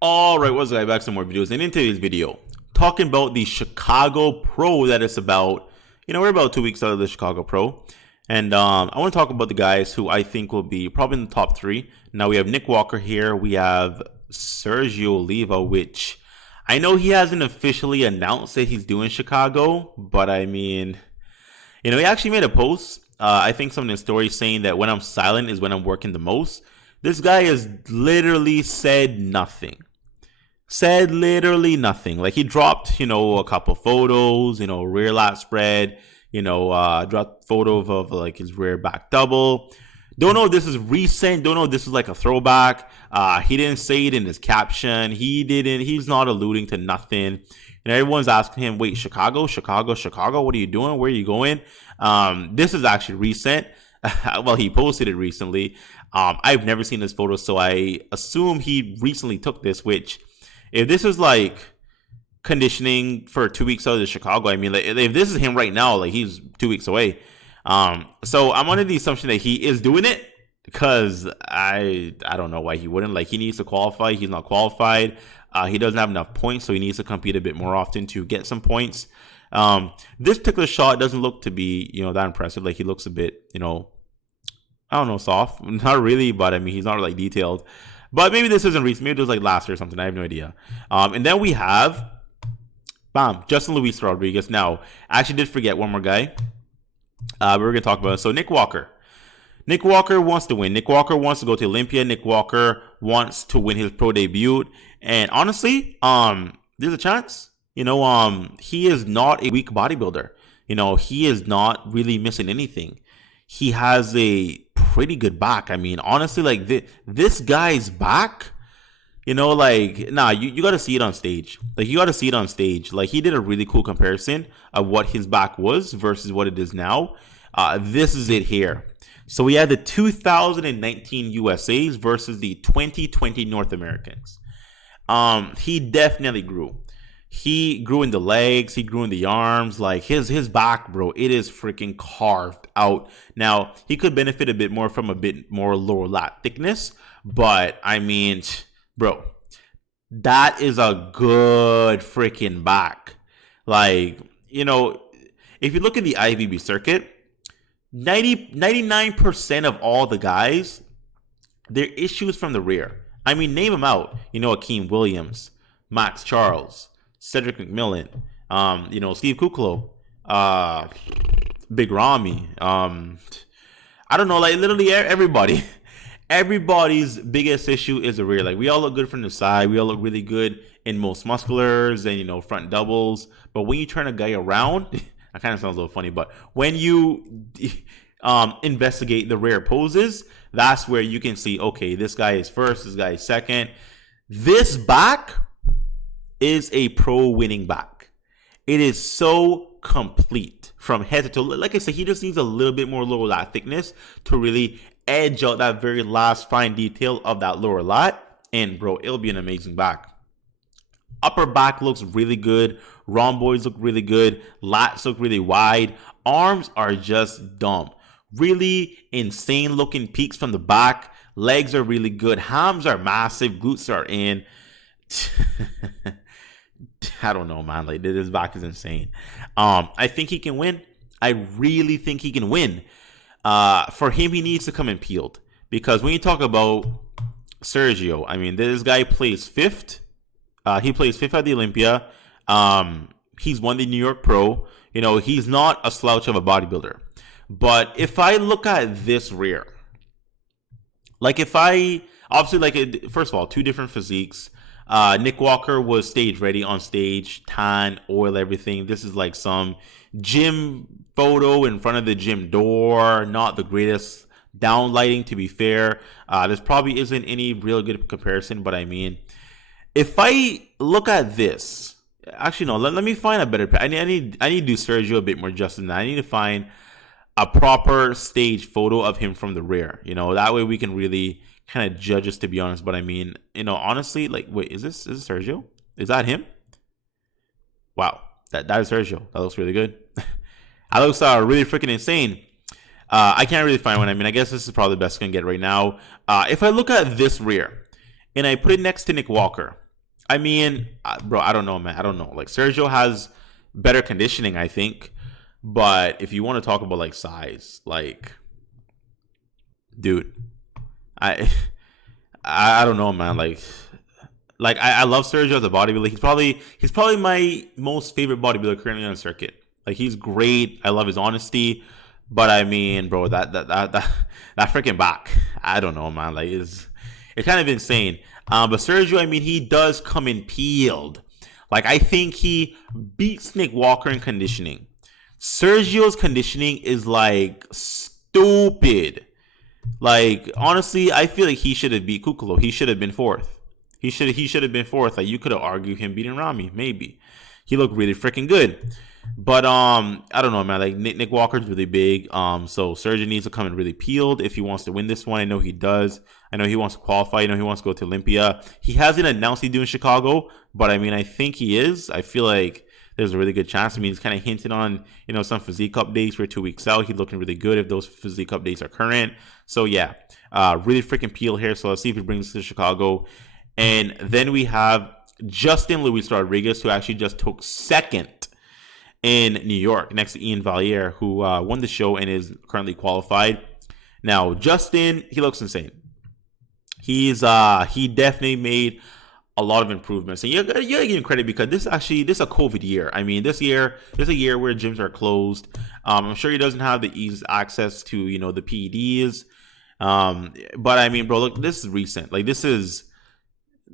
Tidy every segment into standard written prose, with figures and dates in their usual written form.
Alright, what's up, back some more videos, and in today's video, talking about the Chicago Pro that it's about. We're about 2 weeks out of the Chicago Pro, and I want to talk about the guys who I think will be probably in the top three. Now we have Nick Walker here, we have Sergio Oliva, which I know he hasn't officially announced that he's doing Chicago, but I mean, he actually made a post, I think something in the story saying that when I'm silent is when I'm working the most. This guy has literally said nothing. Said literally nothing. Like he dropped, a couple photos, rear lat spread, dropped photo of like his rear back double. Don't know if this is recent. Don't know if this is like a throwback. He didn't say it in his caption. He's not alluding to nothing. And everyone's asking him, wait, Chicago, what are you doing? Where are you going? This is actually recent. Well, he posted it recently. I've never seen this photo, so I assume he recently took this, which if this is like conditioning for 2 weeks out of Chicago, I mean, like, if this is him right now, like he's 2 weeks away. So I'm under the assumption that he is doing it because I don't know why he wouldn't. Like he needs to qualify. He's not qualified. He doesn't have enough points, so he needs to compete a bit more often to get some points. This particular shot doesn't look to be, that impressive. Like he looks a bit, I don't know, soft. Not really, but I mean, he's not like detailed. But maybe this isn't recent. Maybe it was like last year or something. I have no idea. And then we have, Justin Luis Rodriguez. Now, I actually did forget one more guy. We're going to talk about it. So Nick Walker. Nick Walker wants to win. Nick Walker wants to go to Olympia. Nick Walker wants to win his pro debut. And honestly, there's a chance. He is not a weak bodybuilder. He is not really missing anything. He has a pretty good back. I mean, honestly, like this guy's back, you got to see it on stage. Like, you got to see it on stage. Like, he did a really cool comparison of what his back was versus what it is now. This is it here. So we had the 2019 USAs versus the 2020 North Americans. He definitely grew. He grew in the legs. He grew in the arms. Like his back, bro, it is freaking carved out. Now, he could benefit a bit more from a bit more lower lat thickness. But, I mean, bro, that is a good freaking back. Like, if you look at the IFBB circuit, 99% of all the guys, their issues from the rear. I mean, name them out. AKIM Williams, Max Charles, Cedric McMillan, Steve Kuklo, Big Ramy. I don't know, like literally everybody. Everybody's biggest issue is the rear. Like, we all look good from the side. We all look really good in most musculars and, front doubles. But when you turn a guy around, that kind of sounds a little funny, but when you investigate the rear poses, that's where you can see, okay, this guy is first, this guy is second. This back is a pro winning back. It is so complete from head to toe. Like I said, he just needs a little bit more lower lat thickness to really edge out that very last fine detail of that lower lat. And bro, it'll be an amazing back. Upper back looks really good. Rhomboids look really good. Lats look really wide. Arms are just dumb. Really insane looking peaks from the back. Legs are really good. Hams are massive. Glutes are in. I don't know, man. Like, this back is insane. I think he can win. I really think he can win. For him, he needs to come in peeled. Because when you talk about Sergio, I mean, this guy plays fifth. He plays fifth at the Olympia. He's won the New York Pro. He's not a slouch of a bodybuilder. But if I look at this rear, like obviously, like, first of all, two different physiques. Nick Walker was stage ready on stage, tan, oil, everything. This is like some gym photo in front of the gym door. Not the greatest down lighting, to be fair. This probably isn't any real good comparison, but I mean, if I look at this, actually no, let me find a better. I need to do Sergio a bit more justice than that. I need to find a proper stage photo of him from the rear. That way we can really kind of judge us, to be honest. But I mean, honestly, like, wait, is this Sergio? Is that him? Wow, that is Sergio. That looks really good. That looks really freaking insane. I can't really find one. I mean, I guess this is probably the best I can get right now. If I look at this rear and I put it next to Nick Walker, I mean, bro, I don't know, man. I don't know. Like Sergio has better conditioning, I think. But if you want to talk about like size, like, dude, I I don't know, man. Like I love Sergio as a bodybuilder. He's probably my most favorite bodybuilder currently on the circuit. Like he's great. I love his honesty. But I mean, bro, that freaking back. I don't know, man. Like it's kind of insane. But Sergio, I mean, he does come in peeled. Like I think he beats Nick Walker in conditioning. Sergio's conditioning is like stupid. Like honestly, I feel like he should have beat Kukolo. He should have been fourth. He should have been fourth. Like you could have argued him beating Rami, maybe. He looked really freaking good. But I don't know, man. Like Nick Walker's really big. So Sergio needs to come in really peeled if he wants to win this one. I know he does. I know he wants to qualify. I know he wants to go to Olympia. He hasn't announced he's doing Chicago, but I mean, I think he is. I feel like there's a really good chance. I mean, he's kind of hinted on, some physique updates for 2 weeks out. He's looking really good if those physique updates are current. So yeah, really freaking peel here. So let's see if he brings us to Chicago. And then we have Justin Luis Rodriguez, who actually just took second in New York next to Ian Valier, who won the show and is currently qualified. Now, Justin, he looks insane. He definitely made a lot of improvements, and you gotta give him credit because this is a COVID year. I mean, this is a year where gyms are closed. I'm sure he doesn't have the easy access to the PEDs. But I mean, bro, look, this is recent. Like this is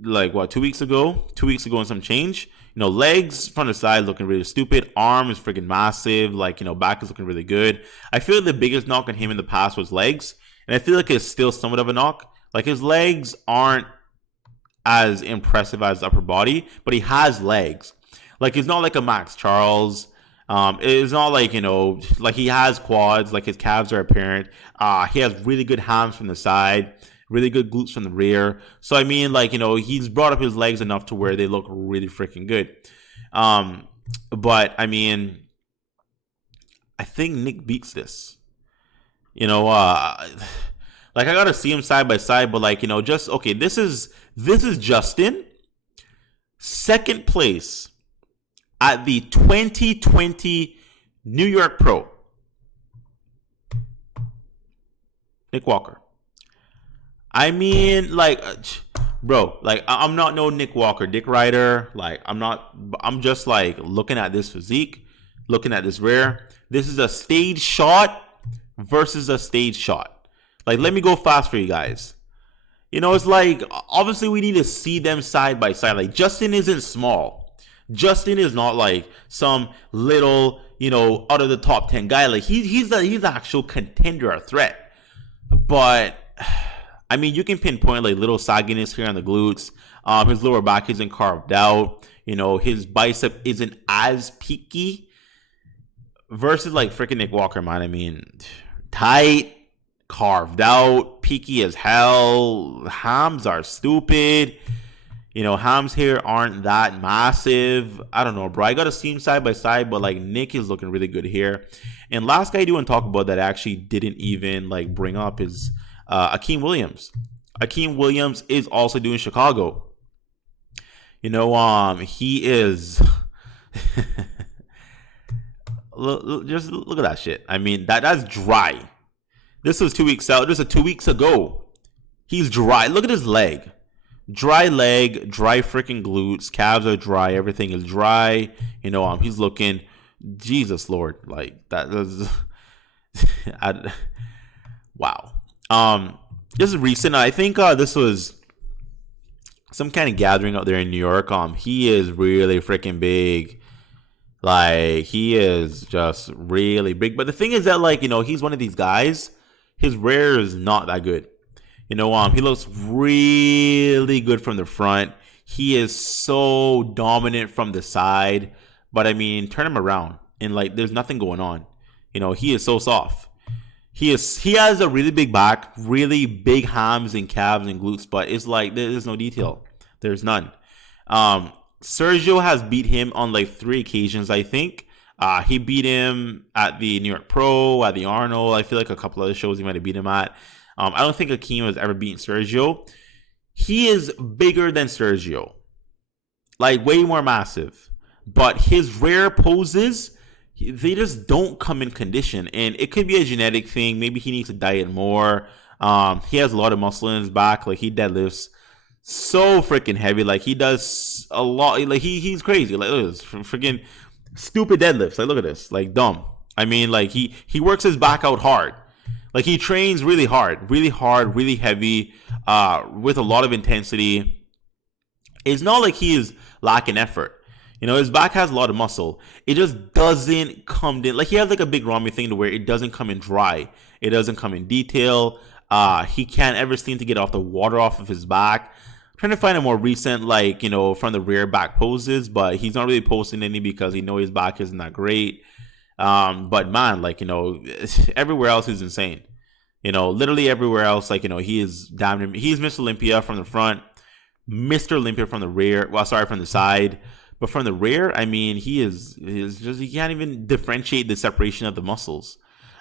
like what 2 weeks ago, and some change. Legs from the side looking really stupid. Arm is freaking massive. Like back is looking really good. I feel like the biggest knock on him in the past was legs, and I feel like it's still somewhat of a knock. Like his legs aren't as impressive as his upper body, but he has legs. Like he's not like a Max Charles. It's not like like he has quads. Like his calves are apparent. He has really good hams from the side, really good glutes from the rear. So I mean, like he's brought up his legs enough to where they look really freaking good. But I mean, I think Nick beats this. Like I gotta see him side by side, but like just okay. This is Justin, second place at the 2020 New York Pro. Nick Walker. I mean, like, bro, like I'm not no Nick Walker dick rider. Like I'm just like looking at this physique, looking at this rear. This is a stage shot versus a stage shot. Like, let me go fast for you guys. It's like, obviously we need to see them side by side. Like, Justin isn't small. Justin is not like some little, out of the top 10 guy. Like, he's the actual contender or threat. But, I mean, you can pinpoint like little sagginess here on the glutes. His lower back isn't carved out. His bicep isn't as peaky. Versus like freaking Nick Walker, man. I mean, tight. Carved out, peaky as hell. Hams are stupid. Hams here aren't that massive. I don't know, bro. I gotta see him side by side, but like Nick is looking really good here. And last guy I do want to talk about that I actually didn't even like bring up is AKIM Williams. AKIM Williams is also doing Chicago. He is. Just look at that shit. I mean, that's dry. This was 2 weeks out. This was 2 weeks ago. He's dry. Look at his leg. Dry leg, dry freaking glutes. Calves are dry. Everything is dry. He's looking, Jesus Lord, like that. Wow. This is recent. I think this was some kind of gathering out there in New York. He is really freaking big. Like he is just really big. But the thing is that like he's one of these guys. His rear is not that good. He looks really good from the front. He is so dominant from the side. But I mean, turn him around and like there's nothing going on. He is so soft. He has a really big back, really big hams and calves and glutes, but it's like there's no detail. There's none. Sergio has beat him on like 3 occasions, I think. He beat him at the New York Pro, at the Arnold. I feel like a couple other shows he might have beat him at. I don't think AKIM has ever beaten Sergio. He is bigger than Sergio. like way more massive. But his rare poses, they just don't come in condition, and it could be a genetic thing. Maybe he needs to diet more. He has a lot of muscle in his back. Like he deadlifts so freaking heavy. Like he does a lot. Like he's crazy. Like look at this freaking stupid deadlifts. Like look at this. Like dumb. I mean, like he works his back out hard. Like he trains really hard, really heavy, with a lot of intensity. It's not like he is lacking effort. You know, his back has a lot of muscle. It just doesn't come in. Like he has like a big Rami thing to where it doesn't come in dry. It doesn't come in detail. He can't ever seem to get off the water off of his back. I'm trying to find a more recent, like, you know, from the rear back poses, but he's not really posting any because he knows his back isn't that great. But man, like, you know, everywhere else is insane. You know, literally everywhere else, like, you know, he is damn. He's Mr. Olympia from the front, Mr. Olympia from the rear. Well, sorry, from the side. But from the rear, I mean, he is just, he can't even differentiate the separation of the muscles.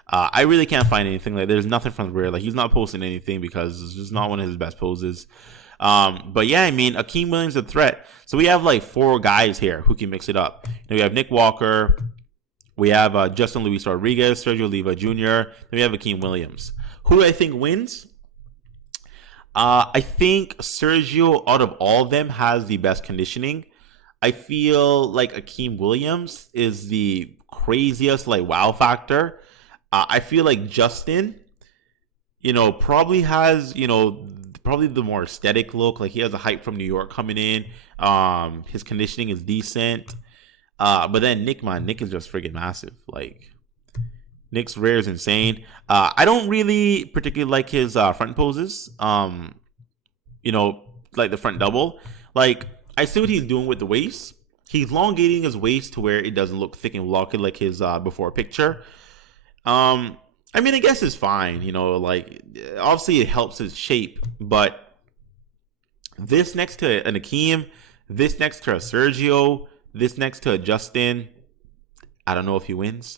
I really can't find anything. Like, there's nothing from the rear. Like, he's not posting anything because it's just not one of his best poses. But yeah, I mean, AKIM Williams is a threat. So we have like 4 guys here who can mix it up. You know, we have Nick Walker, we have Justin Luis Rodriguez, Sergio Oliva Jr., then we have AKIM Williams. Who do I think wins? I think Sergio, out of all of them, has the best conditioning. I feel like AKIM Williams is the craziest, like, wow factor. I feel like Justin, you know, probably has, you know, probably the more aesthetic look. Like, he has a hype from New York coming in. His conditioning is decent. But then Nick is just freaking massive. Like, Nick's rear is insane. I don't really particularly like his front poses. You know, like the front double. Like, I see what he's doing with the waist. He's elongating his waist to where it doesn't look thick and blocky like his before picture. I mean, I guess it's fine. You know, like, obviously it helps his shape. But this next to an AKIM, this next to a Sergio, this next to a Justin, I don't know if he wins.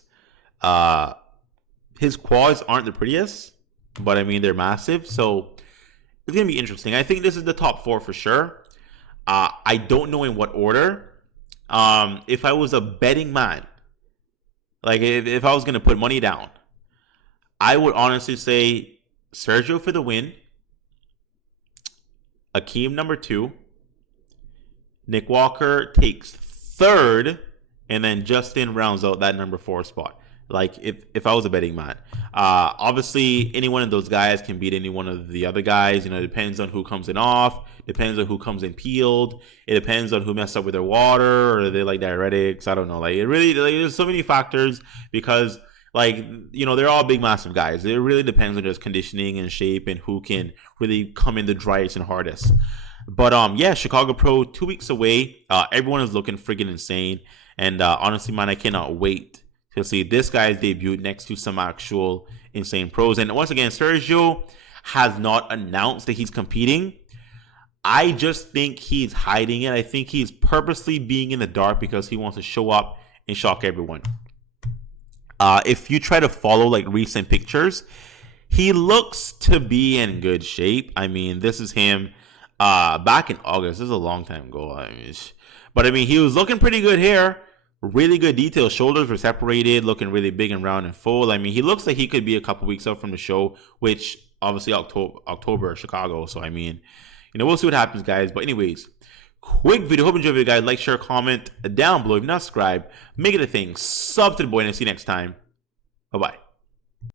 His quads aren't the prettiest, but I mean, they're massive. So it's going to be interesting. I think this is the top 4 for sure. I don't know in what order. If I was a betting man, like if I was going to put money down, I would honestly say Sergio for the win, AKIM number 2, Nick Walker takes 3rd, and then Justin rounds out that number 4 spot. Like, if I was a betting man, obviously any one of those guys can beat any one of the other guys. You know, it depends on who comes in off, depends on who comes in peeled. It depends on who messed up with their water, or they like diuretics. I don't know. Like, it really, like, there's so many factors because, like, you know, they're all big, massive guys. It really depends on just conditioning and shape and who can really come in the driest and hardest. But yeah, Chicago Pro 2 weeks away. Everyone is looking friggin' insane, and honestly, man, I cannot wait to see this guy's debut next to some actual insane pros. And once again, Sergio has not announced that he's competing. I just think he's hiding it. I think he's purposely being in the dark because he wants to show up and shock everyone. If you try to follow like recent pictures, he looks to be in good shape. I mean, this is him back in August. This is a long time ago. But I mean, he was looking pretty good here. Really good detail. Shoulders were separated, looking really big and round and full. I mean, he looks like he could be a couple weeks out from the show, which obviously October, Chicago. So I mean, you know, we'll see what happens, guys. But anyways, quick video. Hope you enjoyed it, guys. Like, share, comment down below. If you're not subscribed, make it a thing. Sub to the boy, and I'll see you next time. Bye bye.